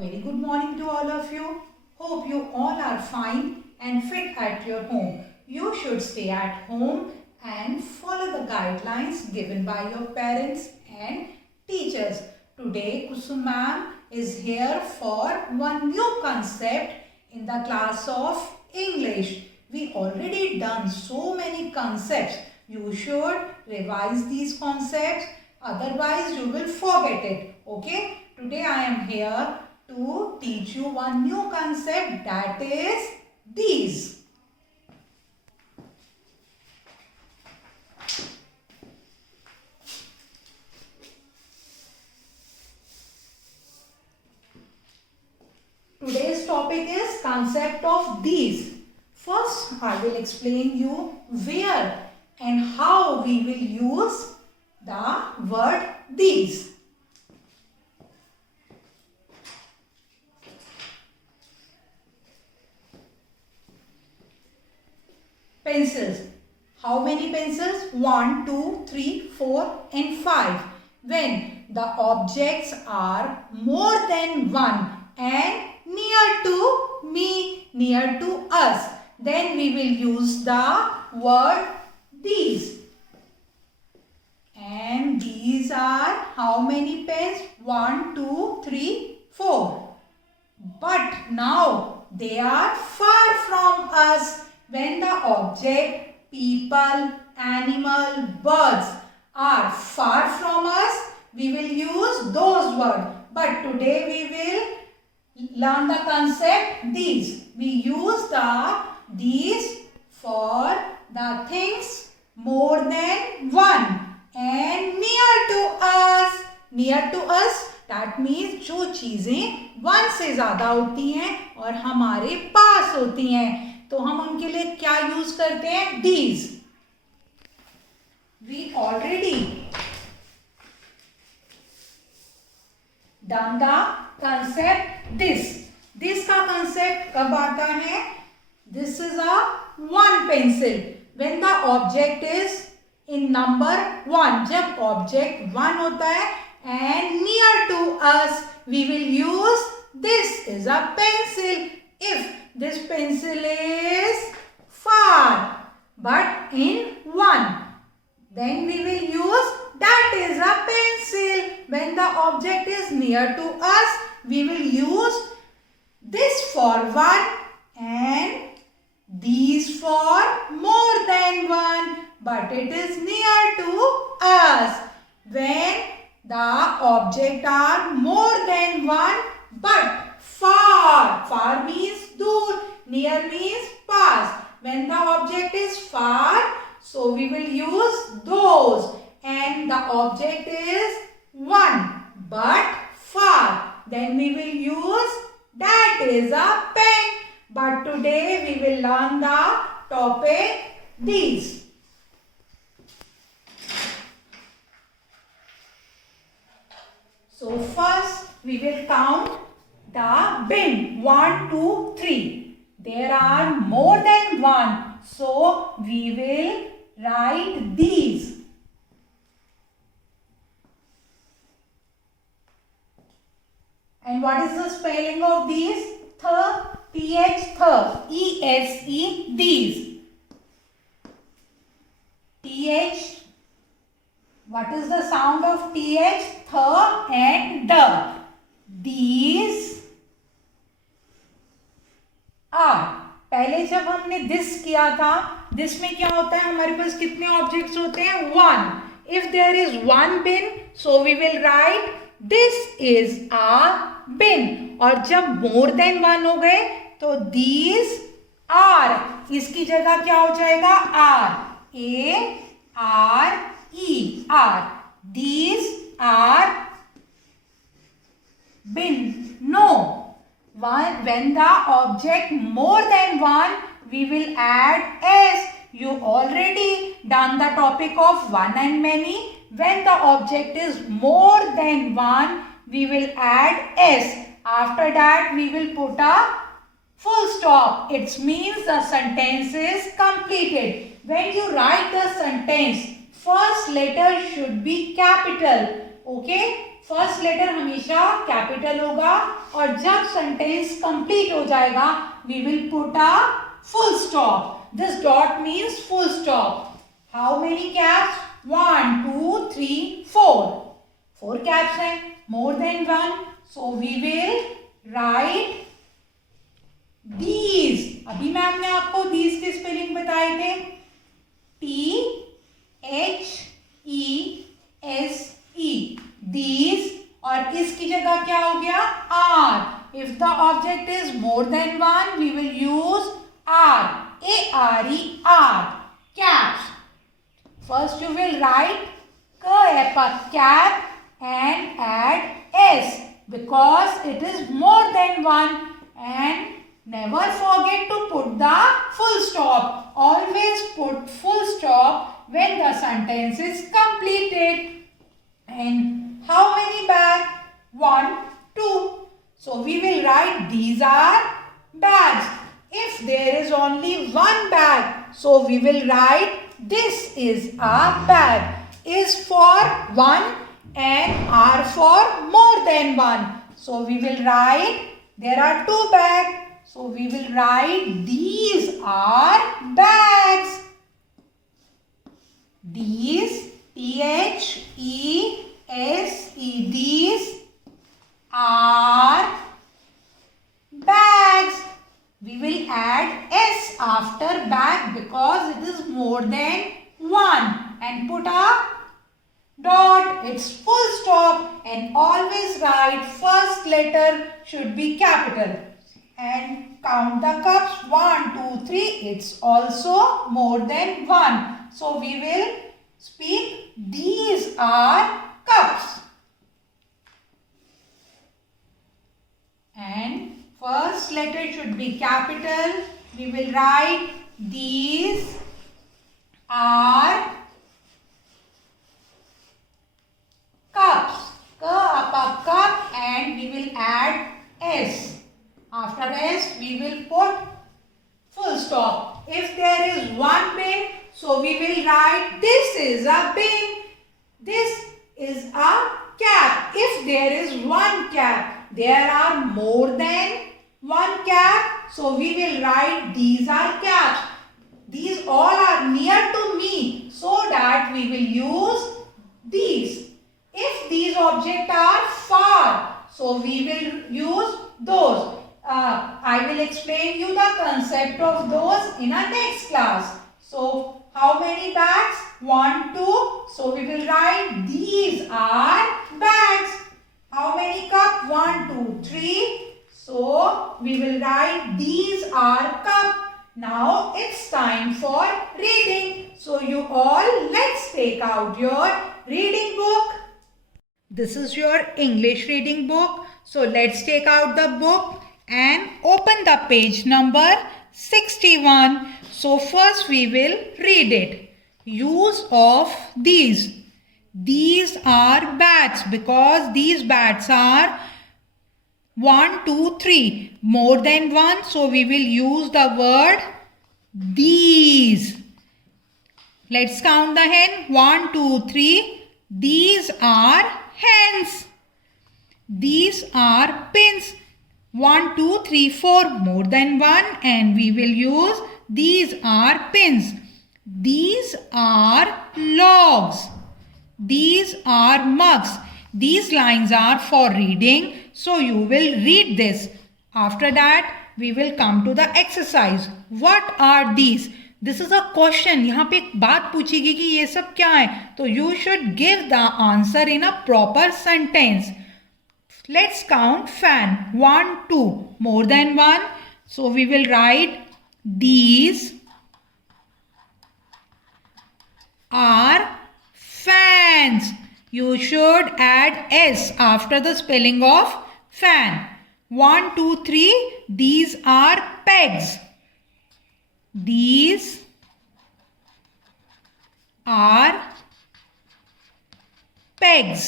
very good morning to all of you. Hope you all are fine and fit at your home. You should stay at home and follow the guidelines given by your parents and teachers. Today Kusum ma'am is here for one new concept in the class of English. We already done so many concepts. You should revise these concepts, otherwise you will forget it. Okay? Today I am here to teach you one new concept, that is these. Today's topic is concept of these. First, I will explain you where and how we will use the word these. Pencils. How many pencils? 1, 2, 3, 4 and 5. When the objects are more than one and near to me, near to us, then we will use the word these. And these are how many pens? 1, 2, 3, 4. But now they are far from us. When the object, people, animal, birds are far from us, we will use those words. But today we will learn the concept these. We use the these for the things more than one and near to us. Near to us, that means जो चीजें one से ज्यादा होती हैं और हमारे पास होती हैं, तो हम उनके लिए क्या यूज करते हैं? these. We already done the concept this. This का concept कब आता है? This is a one pencil. When the object is in number 1, जब object 1 होता है and near to us, we will use this is a pencil. If this pencil is far but in 1, then we will use that is a pencil. When the object is near to us, we will use this for 1 and these for more than 1, but it is near to us. When the object are more than 1 but far, far means dur, near means pass. When the object is far, so we will use those, and the object is 1 but far, then we will use that is a pen. But today we will learn the topic these. So first we will count the bin. 1, 2, 3. There are more than one, so we will write these. And what is the spelling of these? Th, E-S-E, these. Th, what is the sound of th? Th and the. These are. पहले जब हमने this किया था, this में क्या होता है? हमारे पास कितने ऑब्जेक्ट्स होते हैं? 1. If there is one bin, so we will write this is a bin. और जब more than one हो गए, तो these are. इसकी जगह क्या हो जाएगा? R. A-R-E. R. These are bin. No. When the object more than one, we will add s. You already done the topic of one and many. When the object is more than one, we will add s. After that, we will put a full stop. It means the sentence is completed. When you write the sentence, first letter should be capital. Okay? First letter हमेशा capital होगा और जब sentence complete हो जाएगा we will put a full stop. This dot means full stop. How many caps? 1 2 3 4. 4 caps हैं. More than 1, so we will write these. अभी मैम ने आपको these की स्पेलिंग बताए थे. THESE. these. और इसकी जगह क्या हो गया? are. if the object is more than one we will use are. are. caps. First you will write cap and add s because it is more than one, and never forget to put the full stop. Always put full stop when the sentence is completed. And how many bags? 1 2. So we will write these are bags. If there is only one bag, so we will write this is a bag. Is for one and are for more than one. So we will write there are 2 bags. So we will write these are bags. These, THESE, these are bags. We will add s after bag because it is more than one, and put a dot. It's full stop, and always write first letter should be capital. And count the cups. 1 2 3. It's also more than one. So we will speak these are cups. And first letter should be capital. We will write these are cups. Cup, and we will add s. After s we will put full stop. If there is one bin, so we will write this is a bin. This is a cap. If there is one cap, there are more than one cap, so we will write these are caps. These all are near to me, so that we will use these. If these objects are far, so we will use those. I will explain you the concept of those in our next class. So how many bags? 1 2. So we will write these are bags. How many cups? 1 2 3. So we will write these are cups. Now it's time for reading. So you all, let's take out your reading book. This is your English reading book. So let's take out the book and open the page number 61. So first we will read it. Use of these. These are bats because these bats are 1 2 3. More than one, so we will use the word these. Let's count the hen. 1 2 3. These are hens. These are pins. 1 2 3 4. More than one, and we will use these are pins. These are logs. These are mugs. These lines are for reading, so you will read this. After that we will come to the exercise. What are these? This is a question. यहाँ पे एक बात पूछेगी कि ये सब क्या है, तो you should give the answer in a proper sentence. Let's count fan. 1 2. More than one, so we will write these are fans. You should add s after the spelling of fan. 1 2 3. These are pegs. These are pegs.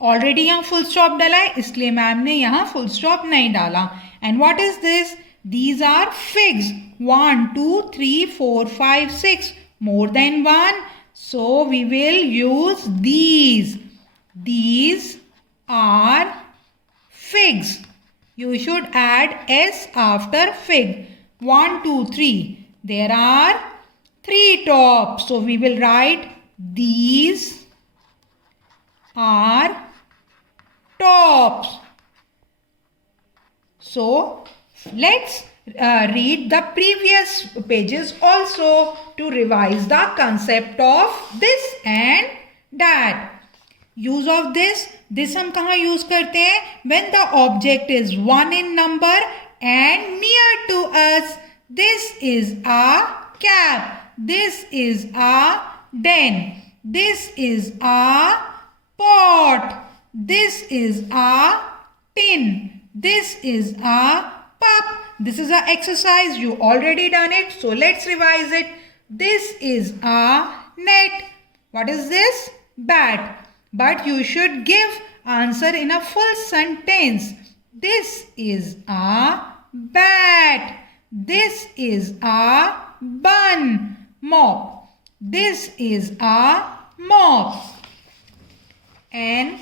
Already यहाँ full stop डाला है, इसलिए ma'am ने यहाँ full stop नहीं डाला. And what is this? These are figs. 1 2 3 4 5 6. More than one, so we will use these. These are figs. You should add s after fig. 1, 2, 3. There are 3 tops. So we will write these are tops. So let's read the previous pages also to revise the concept of this and that. Use of this हम कहाँ use करते हैं? When the object is 1 in number and near to us. This is a cap. This is a den. This is a pot. This is a tin. This is a pup. This is an exercise. You already done it. So let's revise it. This is a net. What is this? Bat. But you should give answer in a full sentence. This is a bat. This is a bun. Mop. This is a mop. And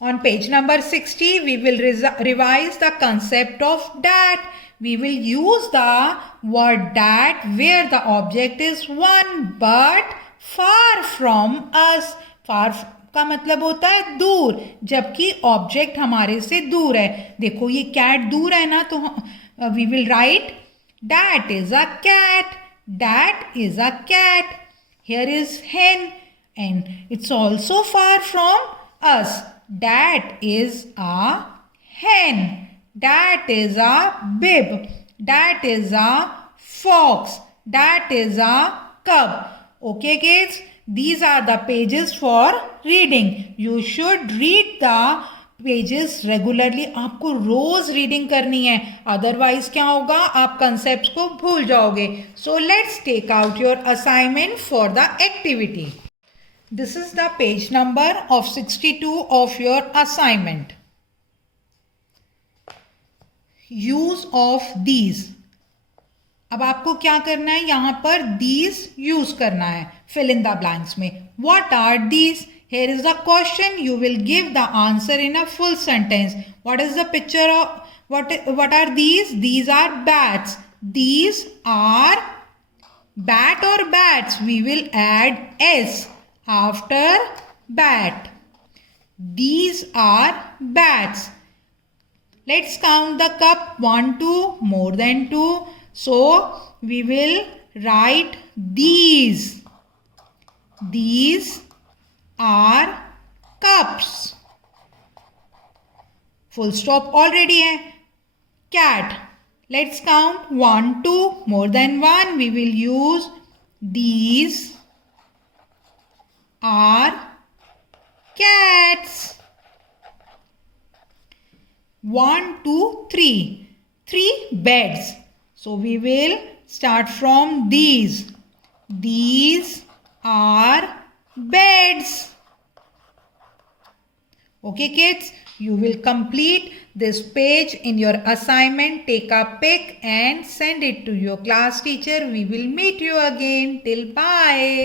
on page number 60, we will revise the concept of that. We will use the word that where the object is one but far from us. Far का मतलब होता है दूर, जबकि object हमारे से दूर है. देखो ये कैट दूर है ना, तो we will write that is a cat. That is a cat. Here is hen and it's also far from us. That is a hen. That is a bib. That is a fox. That is a cub. Okay kids, these are the pages for reading. You should read the pages regularly. आपको रोज reading करनी है, otherwise क्या होगा, आप concept को भूल जाओगे. So let's take out your assignment for the activity. This is the page number of 62 of your assignment. Use of these. अब आपको क्या करना है, यहां पर दीज यूज करना है फिल इन द ब्लैंक्स में. What are these? Here is the question. You will give the answer in a full sentence. What is the picture of what are these? These are bats. These are bat or bats. We will add s after bat. These are bats. Let's count the cup. 1, 2, more than 2. So we will write these. These are cups. Full stop already hai. Cat. Let's count 1, 2, more than 1. We will use these are cats. 1, 2, 3. 3 beds. So we will start from these. These are beds. Okay kids, you will complete this page in your assignment. Take a pic and send it to your class teacher. We will meet you again. Till bye.